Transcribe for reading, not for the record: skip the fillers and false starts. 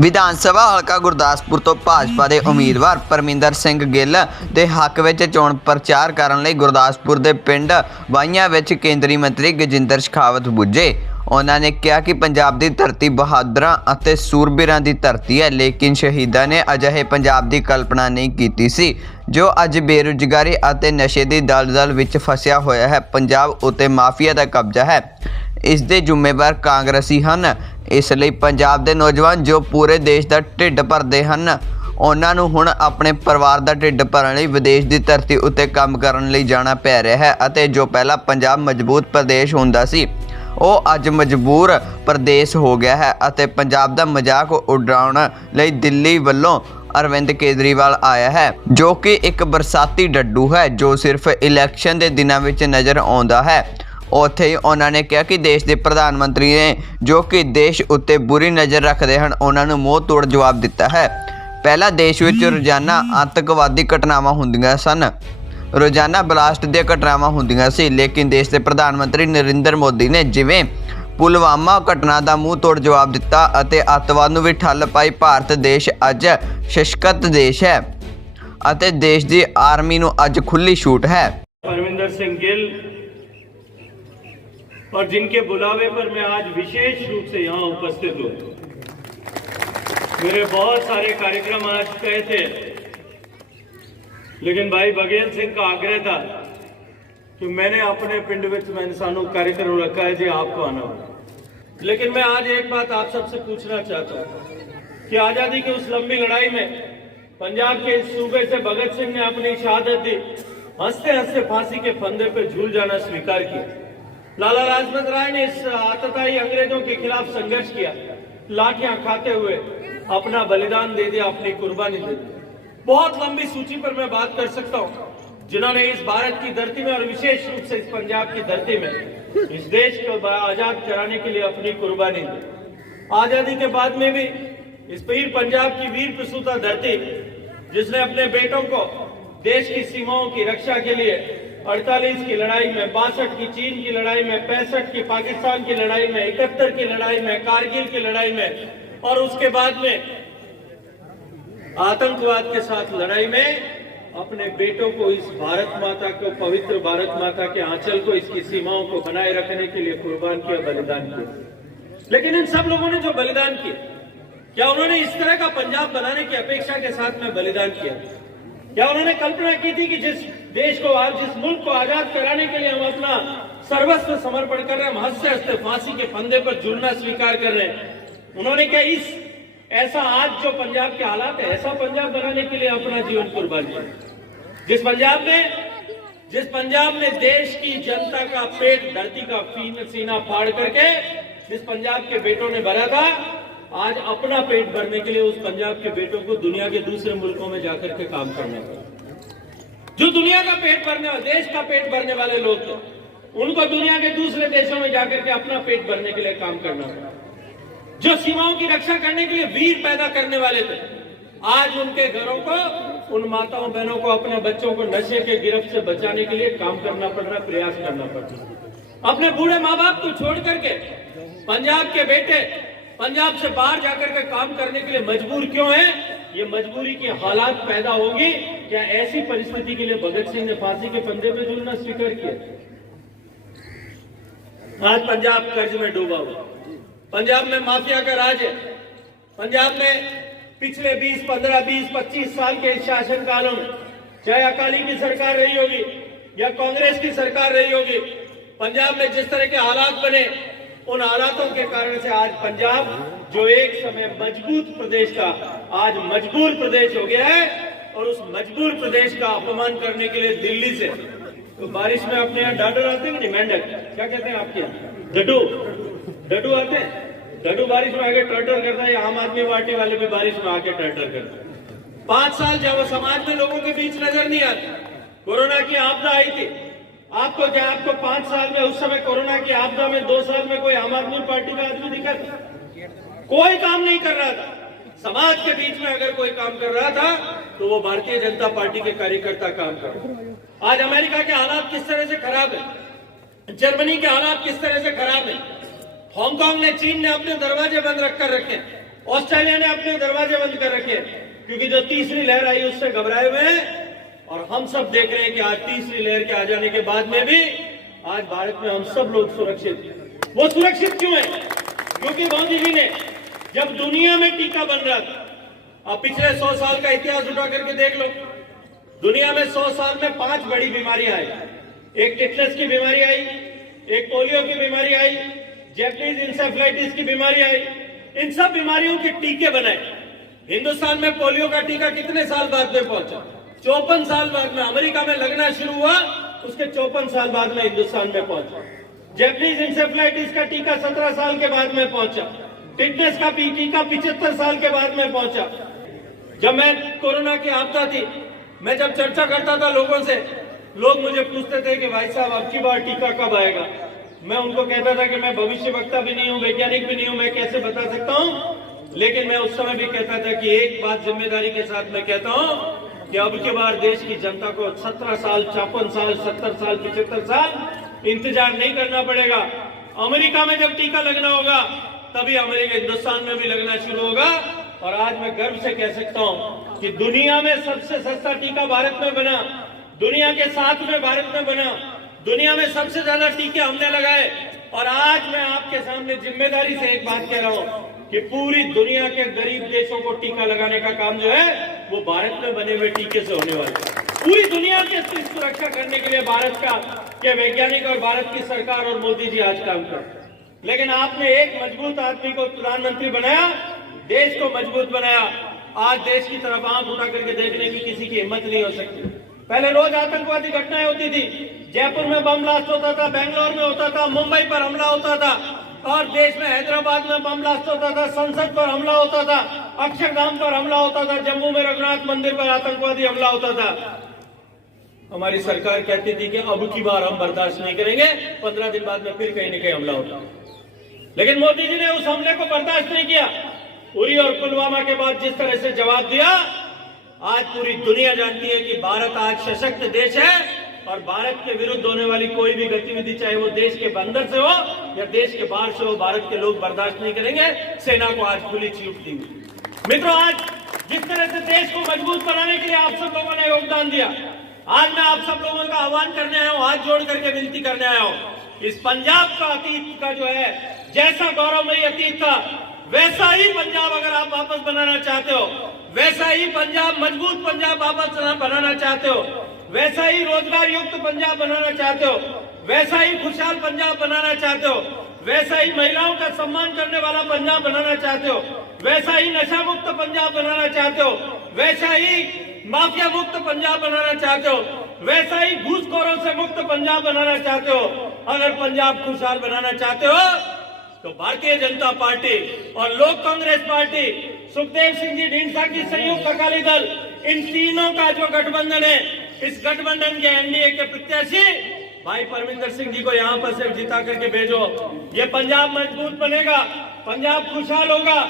विधान सभा हलका गुरदासपुर तो भाजपा के उम्मीदवार परमिंदर सिंह गिल के हक में चोण प्रचार करने लई गुरदासपुर के पिंड वाइयां विच केंद्रीय मंत्री गजेंद्र शेखावत पुजे। उन्होंने कहा कि पंजाब की धरती बहादुरां अते सूरबीरां की धरती है, लेकिन शहीदां ने अजिहे पंजाब की कल्पना नहीं की सी जो अज बेरोजगारी अते नशे की दलदल विच फसिया होया है। पंजाब उत्ते माफिया का कब्जा है, इसके जिम्मेवार कांग्रेसी हैं। इसलिए पंजाब के नौजवान जो पूरे देश का ढिड भरते हैं, उन्होंने हुण अपने परिवार का ढिड भरने लई विदेश की धरती उत्ते काम करने लई जाना पै रहा है। अते जो पहला पंजाब मजबूत प्रदेश हुंदा सी, वो अज मजबूर प्रदेश हो गया है। अते पंजाब का मजाक उड़ाउण लई दिल्ली वालों अरविंद केजरीवाल आया है, जो कि एक बरसाती डड्डू है जो सिर्फ इलैक्शन के दिनों में नज़र आता है। उत्थे ही उन्होंने कहा कि देश के प्रधानमंत्री ने जो कि देश उत्ते बुरी नज़र रखते हैं, उन्होंने मुँह तोड़ जवाब दिता है। पहला देश में रोजाना आतंकवादी घटनावां हुंदियां सन, रोजाना ब्लास्ट दी घटनावां हुंदियां सी, लेकिन देश के प्रधानमंत्री नरेंद्र मोदी ने जिवें पुलवामा घटना का मुँह तोड़ जवाब दिता अते अतवाद नूं भी ठल पाई। भारत देश अज सशक्त देश है अते देश की आर्मी नूं अज खुली छूट है। परमिंदर सिंह गिल और जिनके बुलावे पर मैं आज विशेष रूप से यहाँ उपस्थित हूँ। मेरे बहुत सारे कार्यक्रम आज तय थे, लेकिन भाई बघेल सिंह का आग्रह था कि मैंने अपने पिंड में मैंने सानू कार्यक्रम रखा है जी, आपको आना होगा। लेकिन मैं आज एक बात आप सबसे पूछना चाहता हूँ कि आजादी की उस लंबी लड़ाई में पंजाब के इस सूबे से भगत सिंह ने अपनी शहादत दी, हंसते हंसते फांसी के फंदे पर झूल जाना स्वीकार किया। लाला लाजपत राय ने इस आतताई अंग्रेजों के खिलाफ संघर्ष किया, लाठियां खाते हुए अपना बलिदान दे दिया, अपनी कुर्बानी दे दी। बहुत लंबी सूची पर मैं बात कर सकता हूं जिन्होंने इस भारत की धरती में और विशेष रूप से इस पंजाब की धरती में इस देश को आजाद कराने के लिए अपनी कुर्बानी दी। आजादी के बाद में भी इस वीर पंजाब की वीर प्रसूता धरती, जिसने अपने बेटों को देश की सीमाओं की रक्षा के लिए 48 की लड़ाई में, 62 की चीन की लड़ाई में, 65 की पाकिस्तान की लड़ाई में, 71 की लड़ाई में, कारगिल की लड़ाई में और उसके बाद में आतंकवाद के साथ लड़ाई में अपने बेटों को इस भारत माता को, पवित्र भारत माता के आंचल को, इसकी सीमाओं को बनाए रखने के लिए कुर्बान किया, बलिदान किया। लेकिन इन सब लोगों ने जो बलिदान किया, क्या उन्होंने इस तरह का पंजाब बनाने की अपेक्षा के साथ में बलिदान किया? क्या उन्होंने कल्पना की थी कि जिस देश को आज, जिस मुल्क को आजाद कराने के लिए हम अपना सर्वस्व समर्पण कर रहे हैं, हम हंसते हंसते फांसी के फंदे पर झूलना स्वीकार कर रहे हैं, उन्होंने क्या इस ऐसा आज जो पंजाब के हालात है, ऐसा पंजाब बनाने के लिए अपना जीवन कुर्बान किया? जिस पंजाब ने देश की जनता का पेट, धरती का सीना फाड़ करके जिस पंजाब के बेटों ने भरा था, आज अपना पेट भरने के लिए उस पंजाब के बेटों को दुनिया के दूसरे मुल्कों में जाकर के काम करना पड़ा। जो दुनिया का पेट भरने वाले, देश का पेट भरने वाले लोग थे, उनको दुनिया के दूसरे देशों में जाकर के अपना पेट भरने के लिए काम करना पड़ा। जो सीमाओं की रक्षा करने के लिए वीर पैदा करने वाले थे, आज उनके घरों को, उन माताओं बहनों को, अपने बच्चों को नशे के गिरफ्त से बचाने के लिए काम करना पड़ रहा, प्रयास करना पड़ रहा। अपने बूढ़े माँ बाप को छोड़ करके पंजाब के बेटे पंजाब से बाहर जाकर के काम करने के लिए मजबूर क्यों है? ये मजबूरी की हालात पैदा होगी क्या? ऐसी परिस्थिति के लिए भगत सिंह ने फांसी के फंदे पे झूलना स्वीकार किया। आज पंजाब कर्ज में डूबा हुआ, पंजाब में माफिया का राज है। पंजाब में पिछले 20, 15, 20, 25 साल के शासन कालों में, चाहे अकाली की सरकार रही होगी या कांग्रेस की सरकार रही होगी, पंजाब में जिस तरह के हालात बने, उन हालातों के कारण से आज पंजाब, जो एक समय मजबूत प्रदेश था, आज मजबूर प्रदेश हो गया है। और उस मजबूर प्रदेश का अपमान करने के लिए दिल्ली से, तो बारिश में अपने यहाँ डाडर आते हैं, नहीं मेंढक, क्या कहते हैं आपके यहाँ, डडू आते हैं। डडू बारिश में आके टर्टर करता है, आम आदमी पार्टी वाले भी बारिश में आके टर्टर करते हैं। 5 साल जब वो समाज में लोगों के बीच नजर नहीं आते, कोरोना की आपदा आई थी, आपको क्या, आपको 5 साल में, उस समय कोरोना की आपदा में 2 साल में कोई आम आदमी पार्टी का आदमी दिखा था? कोई काम नहीं कर रहा था। समाज के बीच में अगर कोई काम कर रहा था तो वो भारतीय जनता पार्टी के कार्यकर्ता काम कर रहे हैं। आज अमेरिका के हालात किस तरह से खराब है, जर्मनी के हालात किस तरह से खराब है, हांगकांग ने, चीन ने अपने दरवाजे बंद रखकर रखे, ऑस्ट्रेलिया ने अपने दरवाजे बंद कर रखे, क्योंकि जो तीसरी लहर आई उससे घबराए हुए हैं। और हम सब देख रहे हैं कि आज तीसरी लहर के आ जाने के बाद में भी आज भारत में हम सब लोग सुरक्षित हैं। वो सुरक्षित क्यों है? क्योंकि मोदी जी ने जब दुनिया में टीका बन रहा था, अब पिछले 100 साल का इतिहास उठा करके देख लो, दुनिया में 100 साल में 5 बड़ी बीमारियां आई। एक टिटनेस की बीमारी आई, एक पोलियो की बीमारी आई, जैपनीज इंसेफ्लाइटिस की बीमारी आई। इन सब बीमारियों के टीके बनाए। हिंदुस्तान में पोलियो का टीका कितने साल बाद में पहुंचा? 54 साल बाद में। अमेरिका में लगना शुरू हुआ, उसके 54 साल बाद में हिंदुस्तान में पहुंचा। जैपनीज इंसेफ्लाइटिस का टीका 17 साल के बाद में पहुंचा। टिटनेस का टीका 75 साल के बाद में पहुंचा। जब मैं कोरोना की आपदा थी, मैं जब चर्चा करता था लोगों से, लोग मुझे पूछते थे कि भाई साहब अब की बार टीका कब आएगा? मैं उनको कहता था कि मैं भविष्य वक्ता भी नहीं हूं, वैज्ञानिक भी नहीं हूं, मैं कैसे बता सकता हूं। लेकिन मैं उस समय भी कहता था कि एक बात जिम्मेदारी के साथ मैं कहता हूं कि अब की बार देश की जनता को 17 साल, 54 साल, 70 साल, 75 साल इंतजार नहीं करना पड़ेगा। अमेरिका में जब टीका लगना होगा तभी अमेरिका, हिंदुस्तान में भी लगना शुरू होगा। और आज मैं गर्व से कह सकता हूं कि दुनिया में सबसे सस्ता टीका भारत में बना, दुनिया के 7 में भारत में बना, दुनिया में सबसे ज्यादा टीके हमने लगाए। और आज मैं आपके सामने जिम्मेदारी से एक बात कह रहा हूं कि पूरी दुनिया के गरीब देशों को टीका लगाने का काम जो है वो भारत में बने हुए टीके से होने वाला है। पूरी दुनिया की सुरक्षा करने के लिए भारत का के वैज्ञानिक और भारत की सरकार और मोदी जी आज काम कर रहे हैं। लेकिन आपने एक मजबूत आदमी को प्रधानमंत्री बनाया, देश को मजबूत बनाया। आज देश की तरफ आंख उठा करके देखने की किसी की हिम्मत नहीं हो सकती। पहले रोज आतंकवादी घटनाएं होती थी, जयपुर में बम ब्लास्ट होता था, बेंगलोर में होता था, मुंबई पर हमला होता था, और देश में हैदराबाद में बम ब्लास्ट होता था, संसद पर हमला होता था, अक्षरधाम पर हमला होता था, जम्मू में रघुनाथ मंदिर पर आतंकवादी हमला होता था। हमारी सरकार कहती थी कि अब की बार हम बर्दाश्त नहीं करेंगे, 15 दिन बाद में फिर कहीं न कहीं हमला होता। लेकिन मोदी जी ने उस हमले को बर्दाश्त नहीं किया। उरी और पुलवामा के बाद जिस तरह से जवाब दिया, आज पूरी दुनिया जानती है कि भारत आज सशक्त देश है और भारत के विरुद्ध होने वाली कोई भी गतिविधि, चाहे वो देश के अंदर से हो या देश के बाहर से हो, भारत के लोग बर्दाश्त नहीं करेंगे। सेना को आज खुली छूट दी। मित्रों, आज जिस तरह से देश को मजबूत बनाने के लिए आप सब लोगों ने योगदान दिया, आज मैं आप सब लोगों का आह्वान करने आया हूं, हाथ जोड़ करके विनती करने आया हूं। इस पंजाब का अतीत का जो है, जैसा गौरवमयी अतीत था, वैसा ही पंजाब अगर आप वापस बनाना चाहते हो, वैसा ही पंजाब, मजबूत पंजाब वापस बनाना चाहते हो, वैसा ही रोजगार युक्त पंजाब बनाना चाहते हो, वैसा ही खुशहाल पंजाब बनाना चाहते हो, वैसा ही महिलाओं का सम्मान करने वाला पंजाब बनाना चाहते हो, वैसा ही नशा मुक्त पंजाब बनाना चाहते हो, वैसा ही माफिया मुक्त पंजाब बनाना चाहते हो, वैसा ही घूसखोरों से मुक्त पंजाब बनाना चाहते हो। अगर पंजाब खुशहाल बनाना चाहते हो तो भारतीय जनता पार्टी और लोक कांग्रेस पार्टी, सुखदेव सिंह जी ढींढसा की संयुक्त अकाली दल, इन तीनों का जो गठबंधन है, इस गठबंधन के एनडीए के प्रत्याशी भाई परमिंदर सिंह जी को यहाँ पर सिर्फ जिता करके भेजो। ये पंजाब मजबूत बनेगा, पंजाब खुशहाल होगा।